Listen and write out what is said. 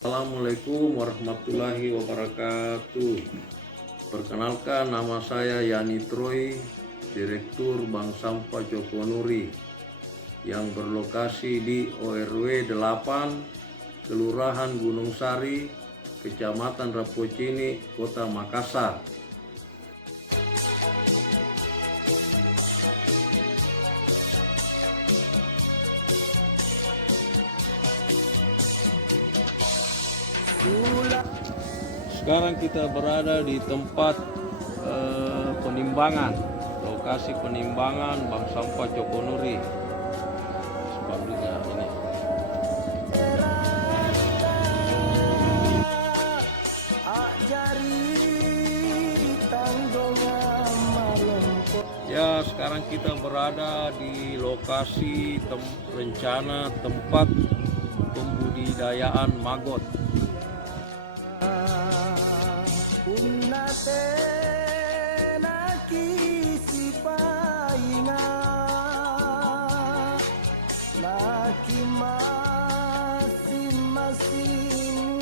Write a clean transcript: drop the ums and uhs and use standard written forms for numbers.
Assalamualaikum warahmatullahi wabarakatuh. Perkenalkan, nama saya Yani Troy, Direktur Bank Sampah Jokonuri yang berlokasi di ORW 8, Kelurahan Gunung Sari, Kecamatan Rapocini, Kota Makassar. Sekarang kita berada di tempat penimbangan, lokasi penimbangan Bank Sampah Jokonuri. Spanduknya ini. Ya, sekarang kita berada di lokasi rencana tempat pembudidayaan maggot. Laki masing-masing